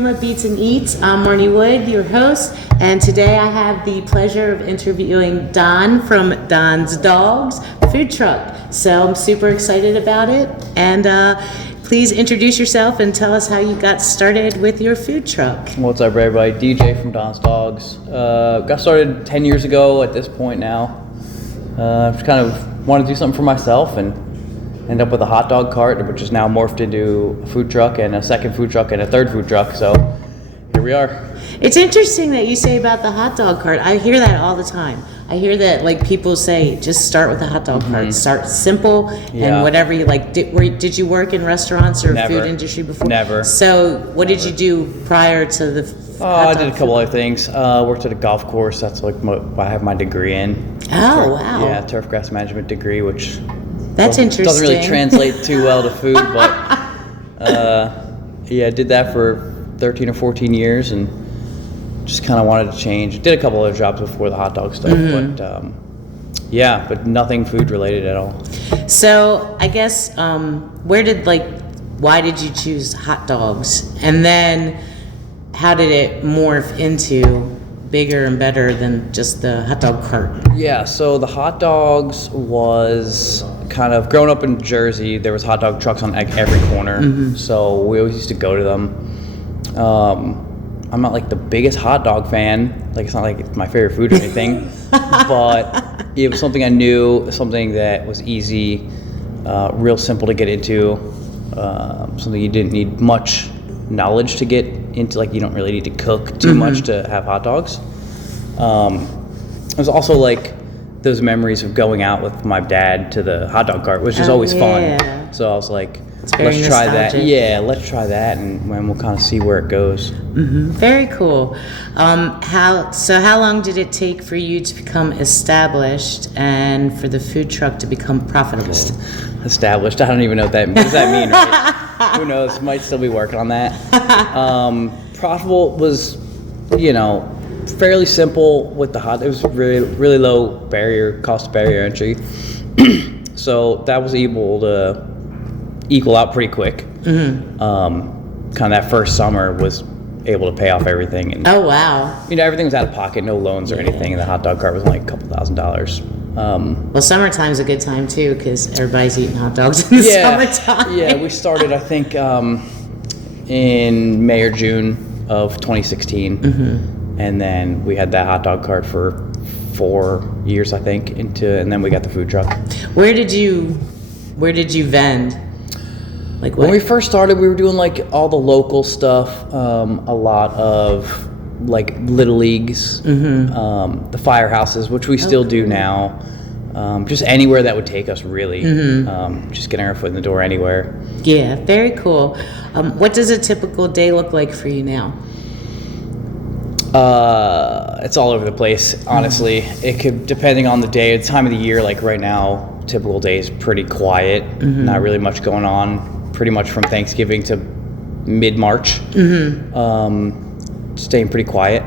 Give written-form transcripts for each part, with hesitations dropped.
Huma Beats and Eats. I'm Marni Wood, your host, and today I have the pleasure of interviewing Don from Don's Dogs food truck. So I'm super excited about it, and please introduce yourself and tell us how you got started with your food truck. What's up, everybody? DJ from Don's Dogs. Got started 10 years ago at this point now. Just kind of wanted to do something for myself and end up with a hot dog cart, which is now morphed into a food truck and a second food truck and a third food truck. So here we are. It's interesting that you say about the hot dog cart. I hear that all the time. I hear that like people say, just start with a hot dog cart. Start simple and whatever you like. Did you work in restaurants or food industry before? Never. So what did you do prior to the I did a couple other things. Worked at a golf course. That's like what I have my degree in. Oh, wow. Yeah, turf grass management degree, which that's interesting. Doesn't really translate too well to food, but yeah, I did that for 13 or 14 years and just kind of wanted to change. Did a couple other jobs before the hot dog stuff, but yeah, but nothing food related at all. So I guess why did you choose hot dogs? And then how did it morph into bigger and better than just the hot dog cart? Yeah, so the hot dogs was kind of, growing up in Jersey, there was hot dog trucks on like every corner, so we always used to go to them. I'm not like the biggest hot dog fan, like it's not like it's my favorite food or anything, but it was something I knew, something that was easy, real simple to get into, something you didn't need much knowledge to get into, like you don't really need to cook too much to have hot dogs. It was also like those memories of going out with my dad to the hot dog cart, which is always fun. So I was like, let's try that. Yeah, let's try that, and we'll kind of see where it goes. Very cool. How long did it take for you to become established and for the food truck to become profitable? Established? I don't even know what that does. That mean, right? Who knows? Might still be working on that. Profitable was, fairly simple with the hot. It was really low cost barrier entry, so that was able to equal out pretty quick. Kind of that first summer was able to pay off everything. And, oh wow! Everything was out of pocket, no loans or anything. And the hot dog cart was like a couple $1,000s. Well, summertime's a good time too because everybody's eating hot dogs in the summertime. Yeah, we started I think in May or June of 2016, and then we had that hot dog cart for 4 years I think and then we got the food truck. Where did you vend? Like what? When we first started, we were doing like all the local stuff, a lot of like little leagues, the firehouses, which we still do now. Just anywhere that would take us, really. Just getting our foot in the door anywhere. Yeah, very cool. What does a typical day look like for you now? It's all over the place, honestly. It could, depending on the day, the time of the year. Like right now, typical day is pretty quiet. Not really much going on. Pretty much from Thanksgiving to mid-March. Staying pretty quiet.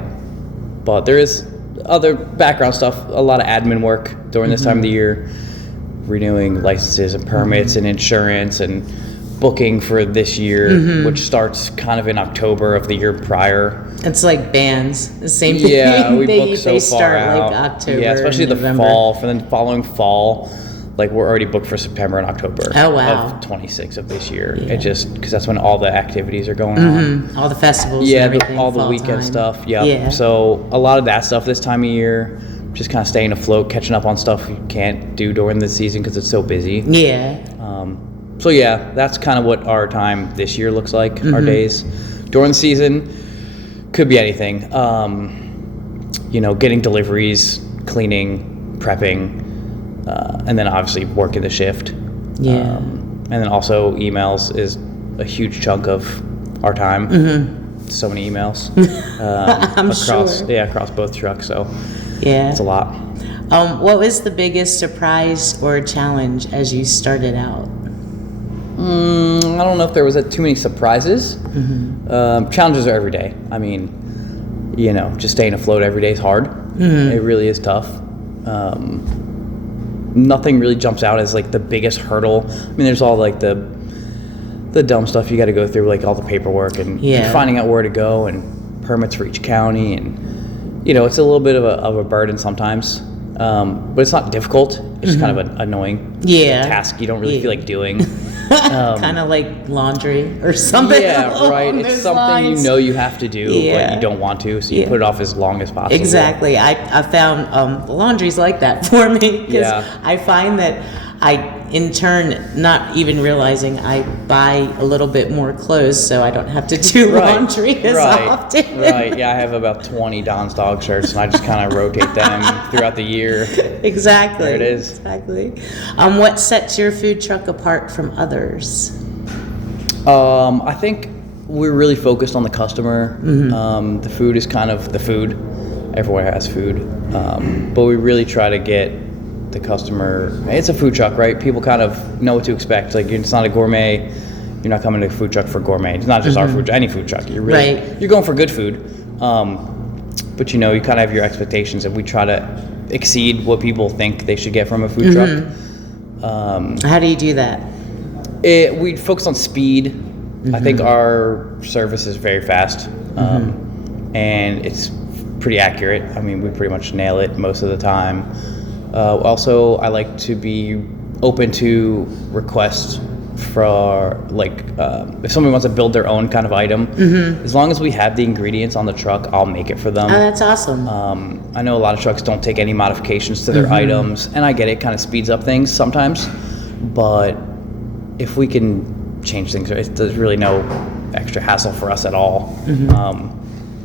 But there is other background stuff, a lot of admin work during this time of the year, renewing licenses and permits and insurance and booking for this year, which starts kind of in October of the year prior. It's like bands, the same thing. Yeah, we book so they far start out. Like October. Yeah, especially the November. fall, for the following fall. Like we're already booked for September and October of 26 of this year. It just, because that's when all the activities are going on. All the festivals. Yeah, and everything, all the weekend stuff. Yeah. So a lot of that stuff this time of year, just kind of staying afloat, catching up on stuff you can't do during the season because it's so busy. Yeah. So yeah, that's kind of what our time this year looks like. Our days during the season could be anything. Getting deliveries, cleaning, prepping. And then obviously working the shift. Yeah. And then also emails is a huge chunk of our time. So many emails. Across both trucks. So it's a lot. What was the biggest surprise or challenge as you started out? I don't know if there was too many surprises. Challenges are every day. I mean, just staying afloat every day is hard. It really is tough. Nothing really jumps out as like the biggest hurdle. I mean, there's all like the the dumb stuff you got to go through, like all the paperwork and finding out where to go and permits for each county, and it's a little bit of a burden sometimes. But it's not difficult. It's just kind of an annoying task you don't really feel like doing. Kind of like laundry or something. Yeah, right. It's something you have to do, but you don't want to, so you put it off as long as possible. Exactly. I found laundry's like that for me, because I find that I, in turn, not even realizing, I buy a little bit more clothes so I don't have to do laundry as often. Right. Yeah, I have about 20 Don's dog shirts, and I just kind of rotate them throughout the year. Exactly. There it is. Exactly. What sets your food truck apart from others? I think we're really focused on the customer. The food is kind of the food. Everywhere has food. But we really try to get the customer. It's a food truck, right? People kind of know what to expect. Like, it's not a gourmet. You're not coming to a food truck for gourmet. It's not just our food, any food truck. You're really you're going for good food. But you kind of have your expectations, and we try to exceed what people think they should get from a food truck. How do you do that? We focus on speed. I think our service is very fast, and it's pretty accurate. I mean, we pretty much nail it most of the time. Also, I like to be open to requests for, if somebody wants to build their own kind of item. As long as we have the ingredients on the truck, I'll make it for them. Oh, that's awesome. I know a lot of trucks don't take any modifications to their items, and I get it, kind of speeds up things sometimes, but if we can change things, there's really no extra hassle for us at all.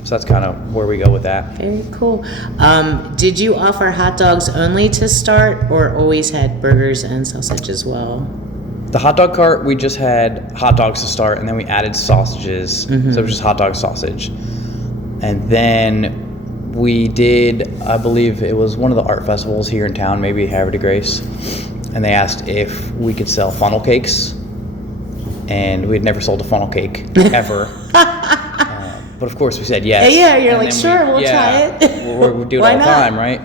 So that's kind of where we go with that. Very cool. Did you offer hot dogs only to start, or always had burgers and sausage as well? The hot dog cart, we just had hot dogs to start, and then we added sausages. So it was just hot dog sausage. And then we did, I believe it was one of the art festivals here in town, maybe Havre de Grace, and they asked if we could sell funnel cakes. And we had never sold a funnel cake, ever. But of course we said yes. Yeah, you're like, sure, we'll try it. We do it all the time, right?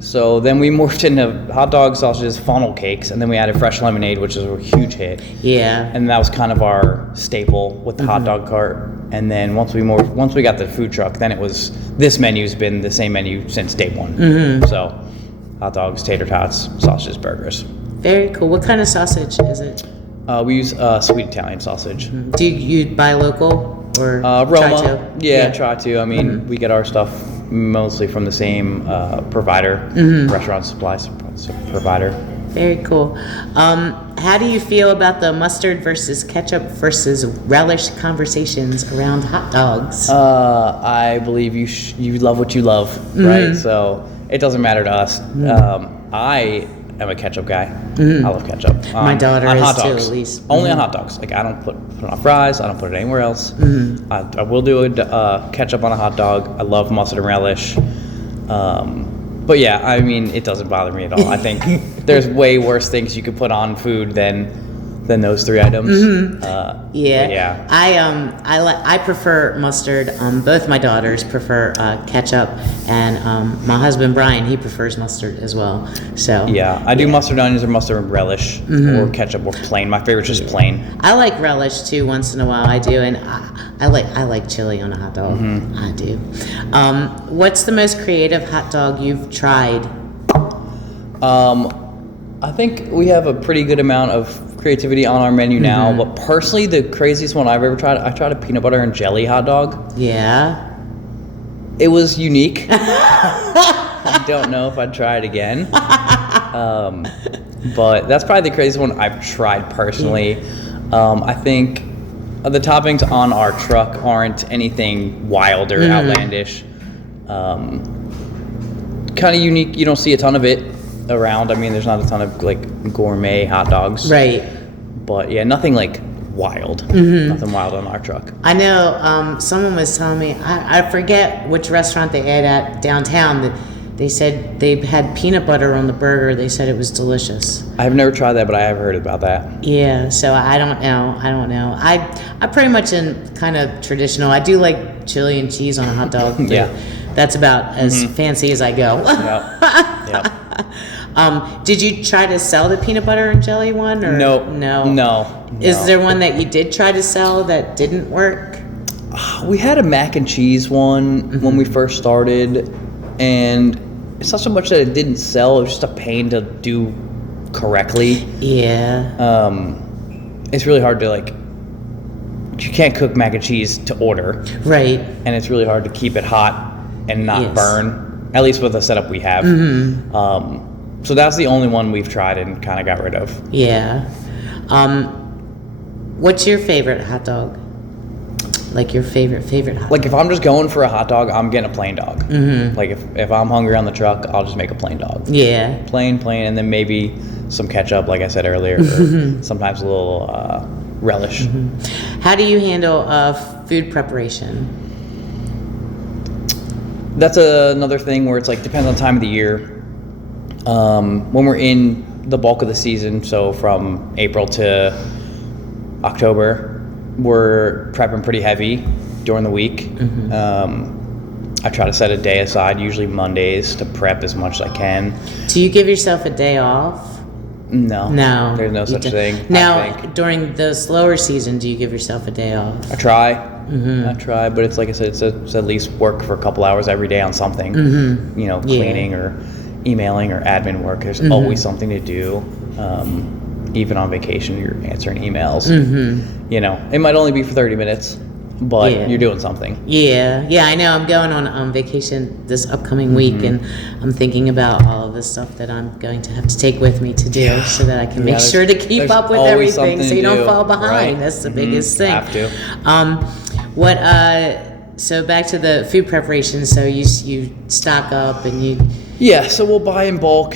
So then we morphed into hot dog, sausages, funnel cakes, and then we added fresh lemonade, which is a huge hit. Yeah. And that was kind of our staple with the hot dog cart. And then once we got the food truck, then it was, this menu's been the same menu since day one. So hot dogs, tater tots, sausages, burgers. Very cool. What kind of sausage is it? We use sweet Italian sausage. Do you buy local? Or Roma, try to. I mean, we get our stuff mostly from the same provider, restaurant supplies provider. Very cool. How do you feel about the mustard versus ketchup versus relish conversations around hot dogs? I believe you love what you love, right? So it doesn't matter to us. I'm a ketchup guy. I love ketchup. My daughter on is hot too, dogs. at least. Only on hot dogs. Like, I don't put it on fries. I don't put it anywhere else. I will do a ketchup on a hot dog. I love mustard and relish. But yeah, I mean, it doesn't bother me at all. I think there's way worse things you could put on food than those three items. I prefer mustard. Both my daughters prefer ketchup, and my husband Brian, he prefers mustard as well. So yeah, I do mustard onions or mustard and relish, or ketchup or plain. My favorite is just plain. I like relish too. Once in a while, I do, and I like chili on a hot dog. I do. What's the most creative hot dog you've tried? I think we have a pretty good amount of creativity on our menu now, but personally, the craziest one I've ever tried, I tried a peanut butter and jelly hot dog. Yeah. It was unique. I don't know if I'd try it again. But that's probably the craziest one I've tried personally. I think the toppings on our truck aren't anything wild or outlandish. Kind of unique. You don't see a ton of it around. I mean, there's not a ton of like gourmet hot dogs, right? But yeah, nothing like wild. Nothing wild on our truck. I know someone was telling me, I forget which restaurant they ate at downtown, that they said they had peanut butter on the burger. They said it was delicious. I've never tried that, but I have heard about that. Yeah, so I don't know. I pretty much am kind of traditional. I do like chili and cheese on a hot dog. Yeah. That's about as fancy as I go. Yep. Did you try to sell the peanut butter and jelly one? Or No. Is there one that you did try to sell that didn't work? We had a mac and cheese one when we first started, and it's not so much that it didn't sell, it was just a pain to do correctly. Yeah. It's really hard to you can't cook mac and cheese to order. Right. And it's really hard to keep it hot and not burn, at least with the setup we have. So that's the only one we've tried and kind of got rid of. Yeah. What's your favorite hot dog? Like your favorite hot dog? Like if I'm just going for a hot dog, I'm getting a plain dog. Like if I'm hungry on the truck, I'll just make a plain dog. Yeah. Plain, and then maybe some ketchup, like I said earlier, or sometimes a little relish. How do you handle food preparation? That's another thing where it's depends on the time of the year. When we're in the bulk of the season, so from April to October, we're prepping pretty heavy during the week. I try to set a day aside, usually Mondays, to prep as much as I can. Do you give yourself a day off? No. There's no such thing. Now, during the slower season, do you give yourself a day off? I try. I try, but it's like I said, it's at least work for a couple hours every day on something. Cleaning or emailing or admin work. There's always something to do. Even on vacation, you're answering emails. It might only be for 30 minutes, but you're doing something. Yeah, I know. I'm going on vacation this upcoming week, and I'm thinking about all of the stuff that I'm going to have to take with me to do, so that I can make sure to keep up with everything, so you don't fall behind. Right. That's the biggest thing. Have to. So back to the food preparation. So you stock up and you. Yeah, so we'll buy in bulk.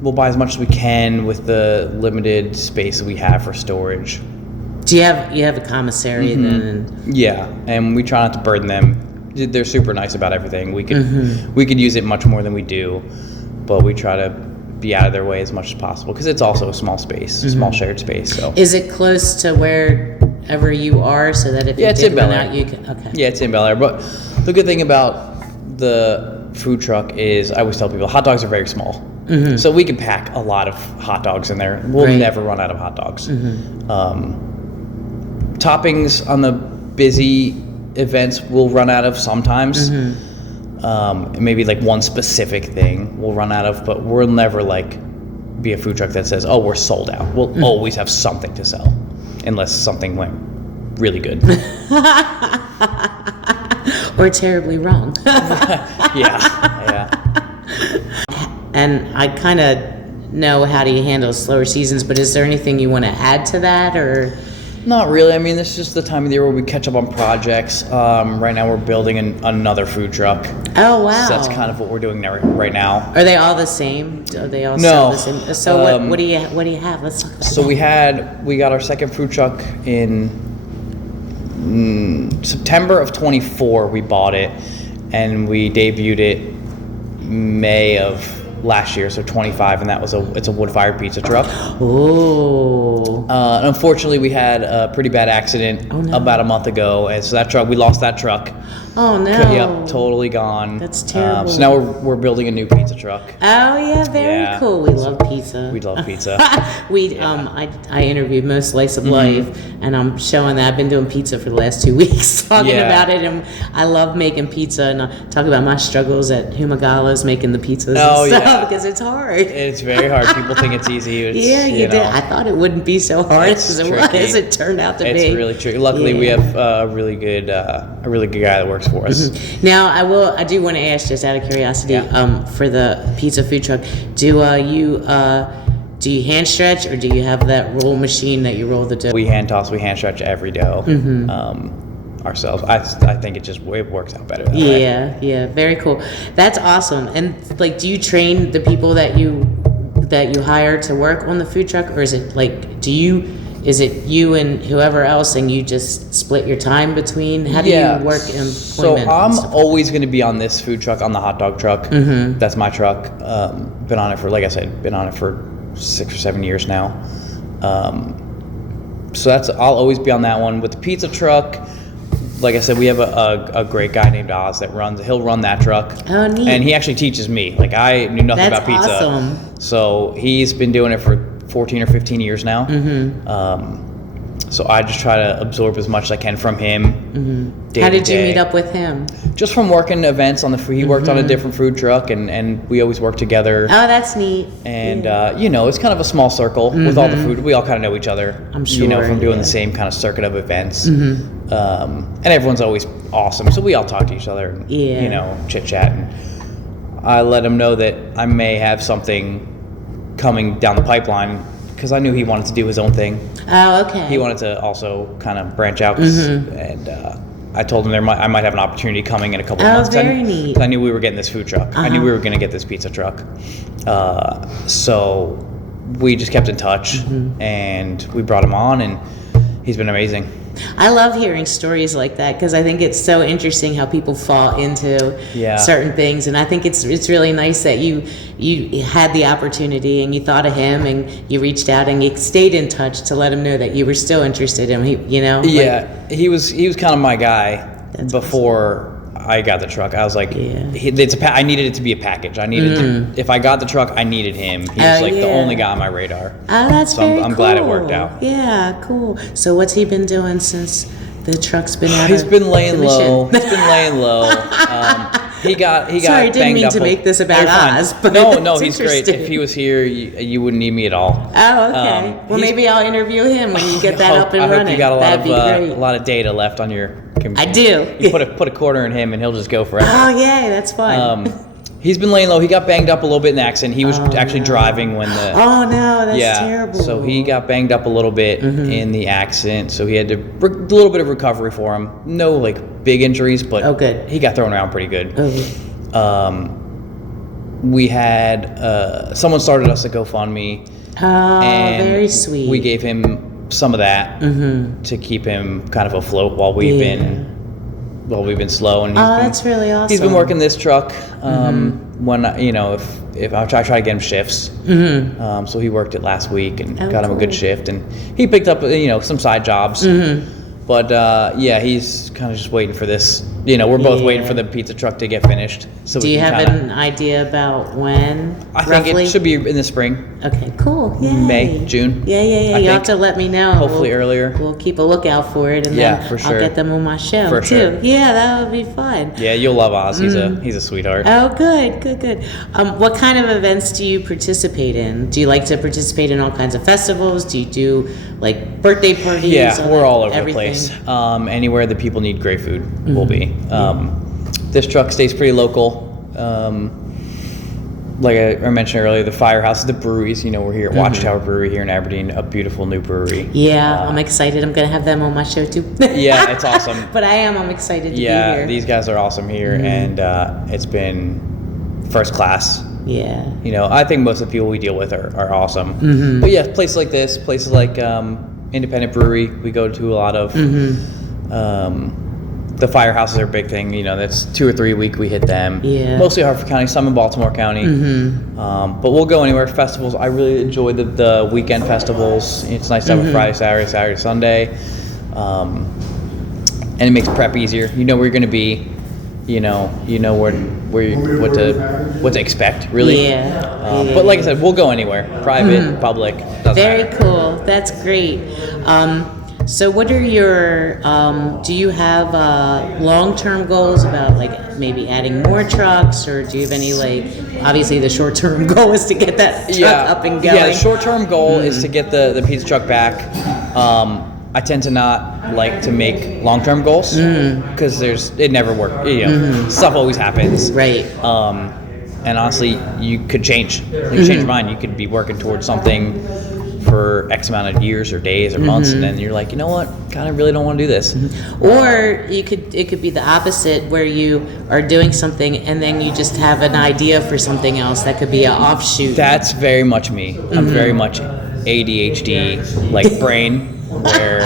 We'll buy as much as we can with the limited space that we have for storage. Do you have a commissary then? Yeah, and we try not to burden them. They're super nice about everything. We could use it much more than we do, but we try to be out of their way as much as possible because it's also a small space, small shared space. So is it close to wherever you are, so that if you did run out, you can? Okay. Yeah, it's in Bel Air. But the good thing about the food truck is, I always tell people, hot dogs are very small. So we can pack a lot of hot dogs in there. We'll never run out of hot dogs. Toppings on the busy events we'll run out of sometimes. Maybe one specific thing we'll run out of, but we'll never be a food truck that says, oh, we're sold out. We'll always have something to sell, unless something went really good. Or terribly wrong. Yeah. And I kind of know how do you handle slower seasons, but is there anything you want to add to that, or? Not really. I mean, this is just the time of the year where we catch up on projects. Right now we're building another food truck. Oh, wow. So that's kind of what we're doing right now. Are they all the same? Are they all sell the same? So what do you have? Let's talk about that. So we got our second food truck in September of 24. We bought it, and we debuted it May of last year, so 25, and it's a wood-fired pizza truck. Oh. Unfortunately, we had a pretty bad accident about a month ago, and so we lost that truck. Oh no. Yep, totally gone. That's terrible. So now we're building a new pizza truck. Oh yeah, very cool. We love pizza. We love pizza. I interviewed Most Slice of Life, and I'm showing that I've been doing pizza for the last 2 weeks, talking about it, and I love making pizza, and I talk about my struggles at HUMA making the pizzas and stuff, because it's hard. It's very hard. People think it's easy. It's, you did. I thought it wouldn't be so hard as it was. It turned out to be. It's really tricky. Luckily, we have a really good guy that works for us. Now, I do want to ask, just out of curiosity, for the pizza food truck, do you hand stretch, or do you have that roll machine that you roll the dough? We hand toss, we hand stretch every dough ourselves. I think it works out better that way. Yeah, very cool. That's awesome. And do you train the people that you hire to work on the food truck, or is it is it you and whoever else, and you just split your time between? How do you work employment? So I'm always going to be on this food truck, on the hot dog truck. That's my truck. Been on it for, like I said, 6 or 7 years now. So I'll always be on that one. With the pizza truck, like I said, we have a great guy named Oz that he'll run that truck. Oh, neat. And he actually teaches me. Like, I knew nothing That's about pizza. awesome. So he's been doing it for 14 or 15 years now. So I just try to absorb as much as I can from him. How did you meet up with him? Just from working events on the food. He worked on a different food truck, and we always worked together. Oh, that's neat. And it's kind of a small circle with all the food. We all kind of know each other. I'm sure. From doing the same kind of circuit of events. And everyone's always awesome. So we all talk to each other and chit chat. And I let him know that I may have something coming down the pipeline, because I knew he wanted to do his own thing. Oh, okay. He wanted to also kind of branch out, and I told him I might have an opportunity coming in a couple of months. Oh, very neat. I knew we were getting this food truck. I knew we were going to get this pizza truck. So we just kept in touch, and we brought him on, and he's been amazing. I love hearing stories like that, because I think it's so interesting how people fall into certain things, and I think it's really nice that you had the opportunity and you thought of him and you reached out and you stayed in touch to let him know that you were still interested in him. He was kind of my guy before I got the truck. I was like, I needed it to be a package. I needed to, if I got the truck, I needed him. He was the only guy on my radar. Oh, that's very cool. I'm glad it worked out. Yeah, cool. So what's he been doing since the truck's been out He's of been laying commission? low. He's been laying low. He got Sorry, I didn't mean to make this about Oz, but no, it's he's great. If he was here, you wouldn't need me at all. Oh, okay. Well, maybe I'll interview him when you get that up and running. I hope you got That'd a lot of data left on your computer. I do. You put a quarter in him, and he'll just go forever. Oh, yay, that's fun. He's been laying low. He got banged up a little bit in the accident. He was actually driving when the... Oh, no, that's terrible. So he got banged up a little bit in the accident. So he had a little bit of recovery for him. No, big injuries, but good. He got thrown around pretty good. We had... someone started us a GoFundMe. Oh, and very sweet. We gave him some of that to keep him kind of afloat while we've been slow. And that's really awesome. He's been working this truck when if I try to get him shifts. So he worked it last week and got him a good shift, and he picked up some side jobs. But he's kind of just waiting for this. We're both waiting for the pizza truck to get finished. So do you have an idea about when? I think it should be in the spring. Okay, cool. Yay. May, June. Yeah. You'll have to let me know. Hopefully earlier. We'll keep a lookout for it, and then for sure. I'll get them on my show for too. Sure. Yeah, that would be fun. Yeah, you'll love Oz. He's a sweetheart. Oh, good. What kind of events do you participate in? Do you like to participate in all kinds of festivals? Do you do birthday parties? Yeah, we're all over everything? the place. Anywhere that people need great food, we'll be. This truck stays pretty local. Like I mentioned earlier, the Firehouse, the breweries. We're here at Watchtower Brewery here in Aberdeen, a beautiful new brewery. Yeah, I'm excited. I'm going to have them on my show too. Yeah, it's awesome. But I'm excited to be here. Yeah, these guys are awesome here, and it's been first class. Yeah. I think most of the people we deal with are awesome. But yeah, places like this, places like Independent Brewery, we go to a lot of. The Firehouses are a big thing. That's 2 or 3 a week we hit them. Yeah. Mostly Hartford County, some in Baltimore County. But we'll go anywhere. Festivals, I really enjoy the weekend festivals. It's nice to have a Friday, Saturday, Sunday. And it makes prep easier. You know where you're going to be. You know what to expect, really. But like I said, we'll go anywhere. Private, public, doesn't Very matter. cool. That's great. So what are your, do you have long-term goals about maybe adding more trucks, or do you have any obviously the short-term goal is to get that truck up and going? Yeah, the short-term goal is to get the pizza truck back. I tend to not like to make long-term goals because it never works. Stuff always happens. Right. And honestly, you could change. You could change your mind. You could be working towards something for X amount of years or days or months, and then you're like, you know what? God, I really don't want to do this. Or it could be the opposite, where you are doing something and then you just have an idea for something else that could be an offshoot. That's very much me. I'm very much ADHD, brain, where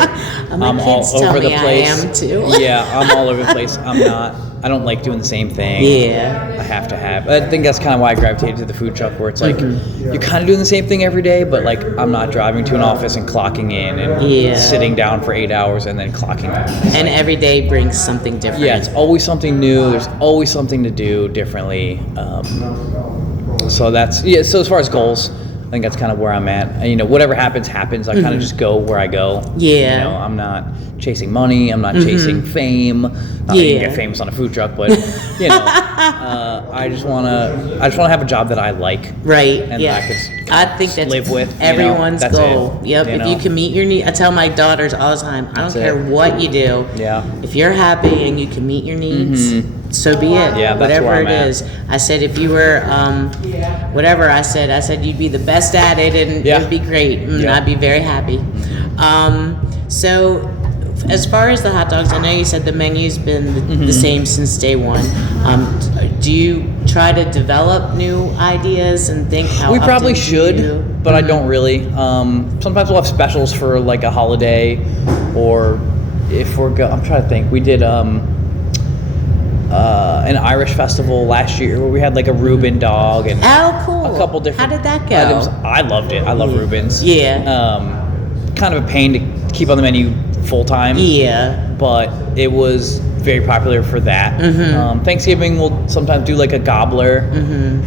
I'm all over the place. I am too. Yeah, I'm all over the place. I'm not I don't like doing the same thing. Yeah. I have to have. I think that's kind of why I gravitated to the food truck, where it's like you're kind of doing the same thing every day, but like I'm not driving to an office and clocking in and sitting down for 8 hours and then clocking out. And every day brings something different. Yeah, it's always something new. There's always something to do differently. So that's So as far as goals, I think that's kind of where I'm at. You know, whatever happens. I kind of just go where I go. Yeah. You know, I'm not chasing money. I'm not chasing fame. Not that you can get famous on a food truck, but you know, I just wanna have a job that I like. Right. And yeah. I think that's live with everyone's goal. Yep. You if know? you can meet your needs, I tell my daughters all the time. I don't care what you do. Yeah. If you're happy and you can meet your needs, so be it. Yeah. That's whatever where I'm it at. is. I said if you were whatever I said you'd be the best at it and it'd be great. And I'd be very happy. So as far as the hot dogs, I know you said the menu's been the same since day one. Do you try to develop new ideas and think how We often probably do should, you? but I don't really. Sometimes we'll have specials for like a holiday, or if we're I'm trying to think. We did an Irish festival last year where we had like a Reuben dog and Oh, cool. a couple different How did that go? items. I loved it. I love Reubens. Yeah. Kind of a pain to keep on the menu full time. Yeah. But it was very popular for that. Thanksgiving we'll sometimes do like a gobbler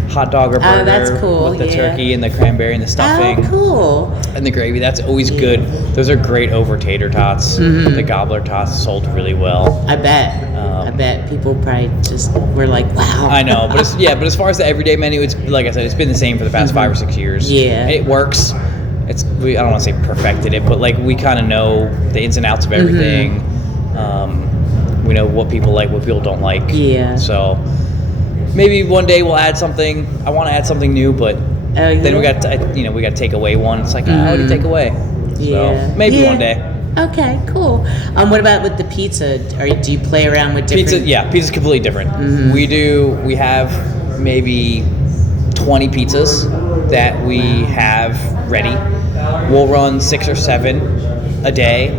hot dog or burger that's cool, with the turkey and the cranberry and the stuffing Oh, cool. and the gravy. That's always good. Those are great over tater tots. The gobbler tots sold really well. I bet. I bet people probably just were like, wow. I know, but but as far as the everyday menu, it's like I said, it's been the same for the past 5 or 6 years. Yeah. It works. I don't want to say perfected it, but like we kind of know the ins and outs of everything. We know what people like, what people don't like. Yeah. So maybe one day we'll add something. I want to add something new, but then we got to take away one. It's like how do you take away? Yeah. So maybe one day. Okay, cool. What about with the pizza? Do you play around with different? Pizza? Yeah, pizza's completely different. We have maybe 20 pizzas that we have ready. We'll run 6 or 7 a day,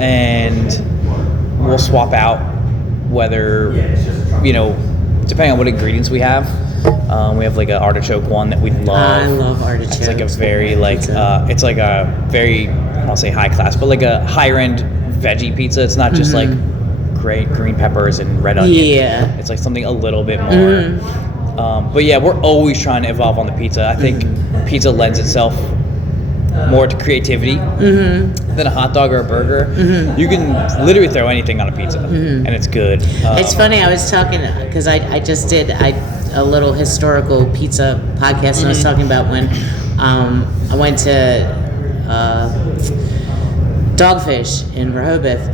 and we'll swap out whether, depending on what ingredients we have. We have like an artichoke one that we love. I love artichokes. It's like a very it's like a very, I don't say high class, but like a higher end veggie pizza. It's not just like great green peppers and red onion. Yeah. It's like something a little bit more. But yeah, we're always trying to evolve on the pizza. I think pizza lends itself more to creativity than a hot dog or a burger. You can literally throw anything on a pizza and it's good. It's funny, I was talking, because I just did a little historical pizza podcast, and I was talking about when I went to Dogfish in Rehoboth,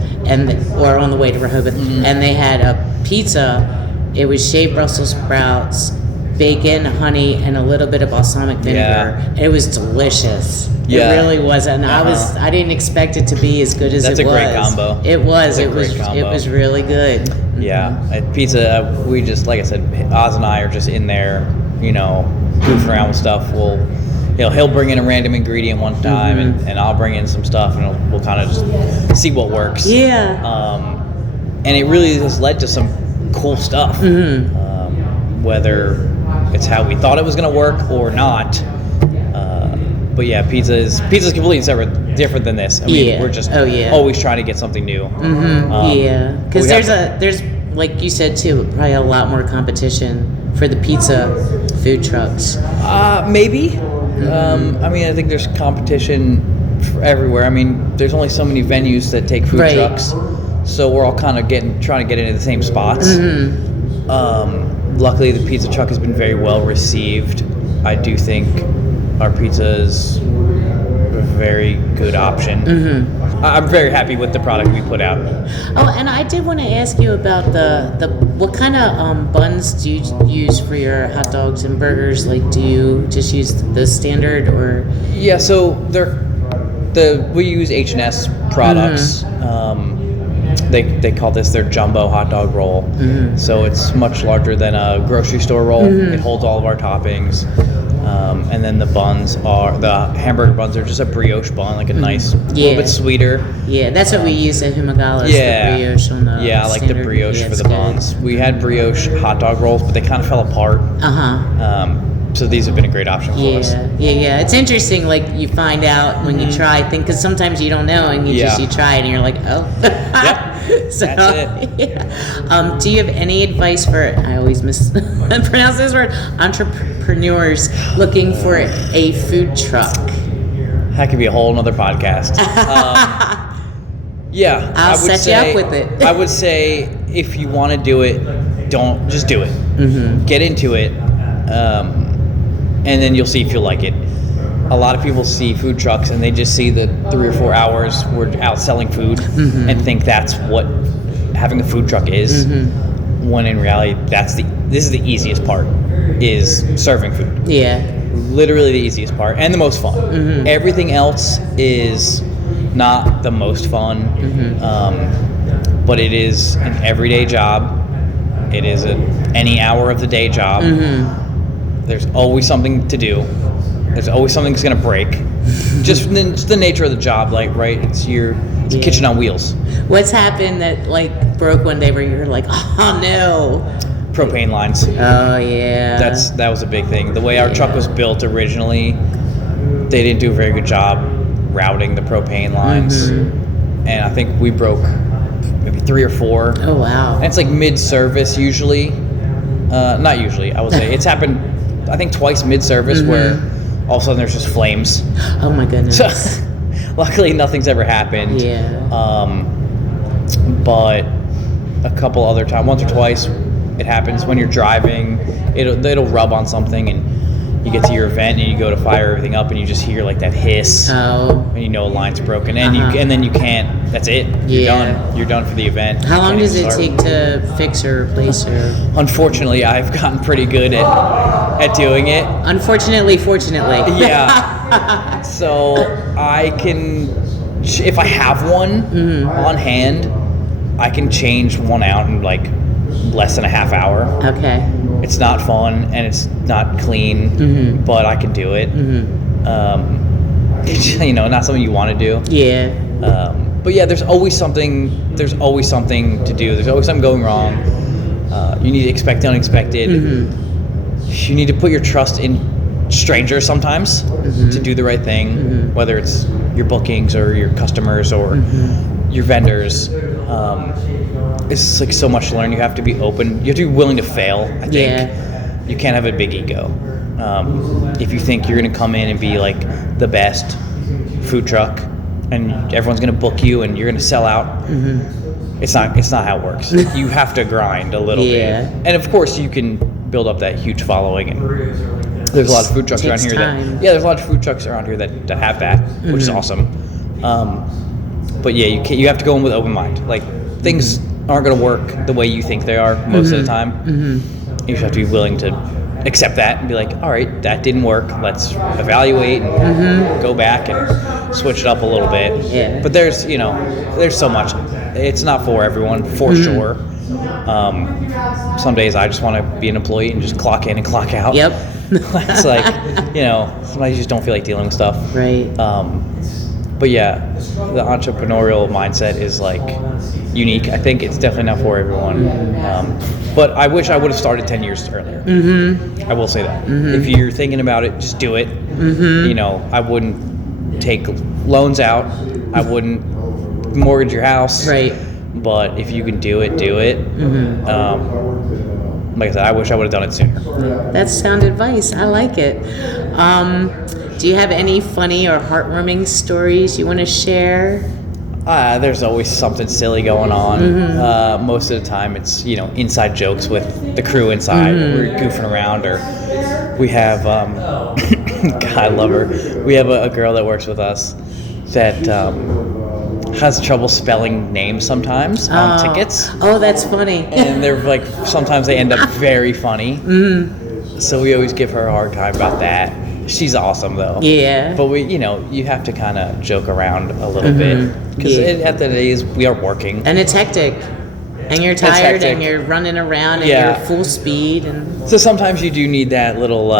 or on the way to Rehoboth, and they had a pizza. It was shaved Brussels sprouts, bacon, honey, and a little bit of balsamic vinegar. Yeah. It was delicious. Yeah. It really was, and I didn't expect it to be as good as That's it was. a great combo. It was. That's a great combo. It was really good. Yeah, at pizza, we just, like I said, Oz and I are just in there, goofing around with stuff. He'll bring in a random ingredient one time, and I'll bring in some stuff, and we'll kind of just see what works. Yeah. And it really has led to some cool stuff. Whether it's how we thought it was going to work or not. But yeah, pizza's completely different than this. I mean, we're just always trying to get something new. Yeah, because there's like you said too, probably a lot more competition for the pizza food trucks. Maybe. I mean, I think there's competition for everywhere. I mean, there's only so many venues that take food trucks, so we're all kind of trying to get into the same spots. Luckily, the pizza truck has been very well received. I do think our pizza is a very good option. I'm very happy with the product we put out. Oh, and I did want to ask you about the what kind of buns do you use for your hot dogs and burgers? Like, do you just use the standard or? Yeah, so we use H&S products. They call this their jumbo hot dog roll. So it's much larger than a grocery store roll. It holds all of our toppings. And then the hamburger buns are just a brioche bun, like a nice, little bit sweeter. Yeah, that's what we use at Humagalas, the brioche on the I like the brioche for the buns. We had brioche hot dog rolls, but they kind of fell apart. So these have been a great option for us. Yeah. It's interesting, like you find out when you try things, because sometimes you don't know, and you try it, and you're like, oh. Yep. So, that's it. Yeah. Do you have any advice for, I always mispronounce this word, entrepreneurs looking for a food truck? That could be a whole nother podcast. I'll set you up with it. I would say if you want to do it, just do it. Get into it. And then you'll see if you like it. A lot of people see food trucks and they just see the 3 or 4 hours we're out selling food and think that's what having a food truck is. When in reality, this is the easiest part, is serving food. Yeah. Literally the easiest part and the most fun. Everything else is not the most fun, but it is an everyday job. It is any hour of the day job. There's always something to do. There's always something that's gonna break. just the nature of the job, right? It's a kitchen on wheels. What's happened that broke one day where you're like, oh no? Propane lines. Oh yeah. That was a big thing. The way our truck was built originally, they didn't do a very good job routing the propane lines, and I think we broke maybe 3 or 4. Oh wow. And it's like mid-service usually. Not usually, I would say. It's happened, I think, twice mid-service where all of a sudden there's just flames. Oh my goodness. So, luckily nothing's ever happened. Yeah. But a couple other times, once or twice, it happens when you're driving. It'll rub on something, and you get to your event and you go to fire everything up, and you just hear like that hiss. Oh. And you know a line's broken, and then you can't. That's it. You're done. You're done for the event. How long does it take to fix or replace or? Unfortunately, I've gotten pretty good at doing it. Unfortunately, fortunately. Yeah. So I can, if I have one on hand, I can change one out in like less than a half hour. Okay. It's not fun and it's not clean, but I can do it. Not something you want to do. Yeah. But yeah, there's always something to do. There's always something going wrong. You need to expect the unexpected. You need to put your trust in strangers sometimes to do the right thing, whether it's your bookings or your customers or your vendors. It's like so much to learn. You have to be open. You have to be willing to fail, I think. Yeah. You can't have a big ego. If you think you're going to come in and be like the best food truck and everyone's going to book you and you're going to sell out, it's not how it works. You have to grind a little bit. And of course you can build up that huge following, and there's a lot of food trucks around here there's a lot of food trucks around here that have that, which is awesome. But yeah, you have to go in with open mind. Like, things aren't going to work the way you think they are most of the time. You just have to be willing to accept that and be like, all right, that didn't work. Let's evaluate and go back and switch it up a little bit. Yeah. But there's so much. It's not for everyone, for sure. Some days I just want to be an employee and just clock in and clock out. Yep. It's like, sometimes you just don't feel like dealing with stuff. Right. But yeah, the entrepreneurial mindset is like unique. I think it's definitely not for everyone. But I wish I would have started 10 years earlier. I will say that. If you're thinking about it, just do it. I wouldn't take loans out. I wouldn't mortgage your house. Right. But if you can do it, do it. Like I said, I wish I would have done it sooner. That's sound advice. I like it. Do you have any funny or heartwarming stories you want to share? There's always something silly going on. Most of the time it's, inside jokes with the crew inside. We're goofing around, or we have, God, I love her. We have a girl that works with us that has trouble spelling names sometimes on tickets. Oh, that's funny. And they're like, sometimes they end up very funny. So we always give her a hard time about that. She's awesome though. Yeah. But you have to kind of joke around a little bit, because at the end of the day, we are working. And it's hectic. And you're tired and you're running around and you're full speed. And so sometimes you do need that little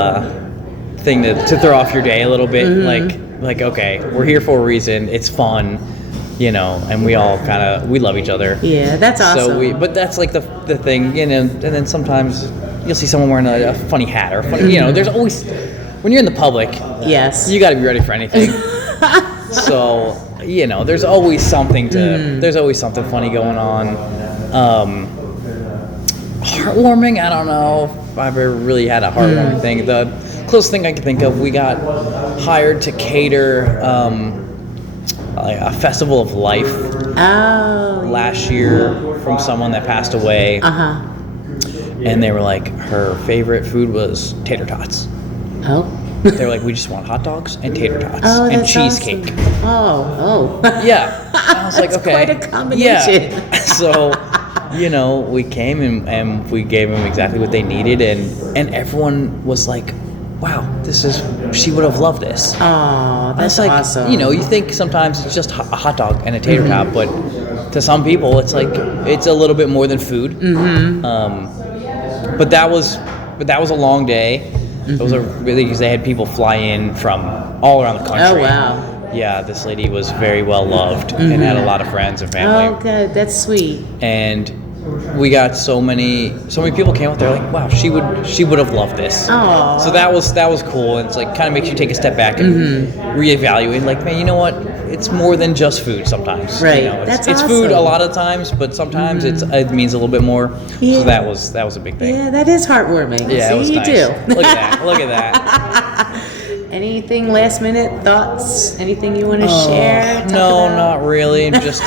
thing to throw off your day a little bit. Like okay, we're here for a reason. It's fun, and we all we love each other. Yeah, that's awesome. But that's like the thing, and then sometimes you'll see someone wearing a funny hat or funny, there's always, when you're in the public, yes, you got to be ready for anything. So, there's always something there's always something funny going on. Heartwarming, I don't know if I've ever really had a heartwarming thing. The closest thing I can think of, we got hired to cater a festival of life last year from someone that passed away. And they were like, her favorite food was tater tots. Oh. They were like, we just want hot dogs and tater tots and cheesecake. Awesome. Yeah. I was like, okay. Quite a combination. Yeah. So, we came and we gave them exactly what they needed, and everyone was like, wow, she would have loved this. Oh, that's like, awesome. You think sometimes it's just a hot dog and a tater tot, but to some people it's like, it's a little bit more than food. But that was a long day. It was because they had people fly in from all around the country. Oh, wow. Yeah, this lady was very well loved and had a lot of friends and family. Oh, good. That's sweet. And we got so many people came up there like, wow, she would have loved this. Oh. So that was cool. And it's like kind of makes you take a step back and reevaluate. Like, man, you know what? It's more than just food sometimes. Right. It's food a lot of times, but sometimes it means a little bit more. Yeah. So that was a big thing. Yeah, that is heartwarming. Yeah, See, it was you nice. do. Look at that. Anything last minute thoughts? Anything you want to share? No, not really. Just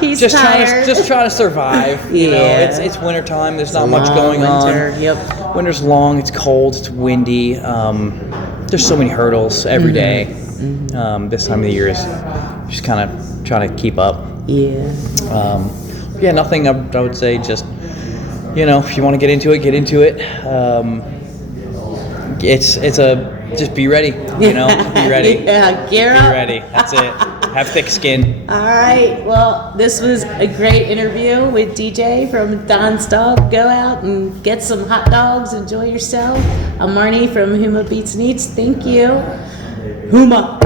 He's just tired. trying to survive. Yeah. It's winter time. There's not much going winter. on. Yep. Winter's long. It's cold. It's windy. There's so many hurdles every day. This time of the year is just kind of trying to keep up. Yeah. Yeah, nothing. I would say just if you want to get into it, get into it. Just be ready. Be ready. Yeah, gear Be up. ready. That's it. Have thick skin. All right. Well, this was a great interview with DJ from Don's Dog. Go out and get some hot dogs. Enjoy yourself. I'm Marni from Huma Beats and Eats. Thank you. Huma.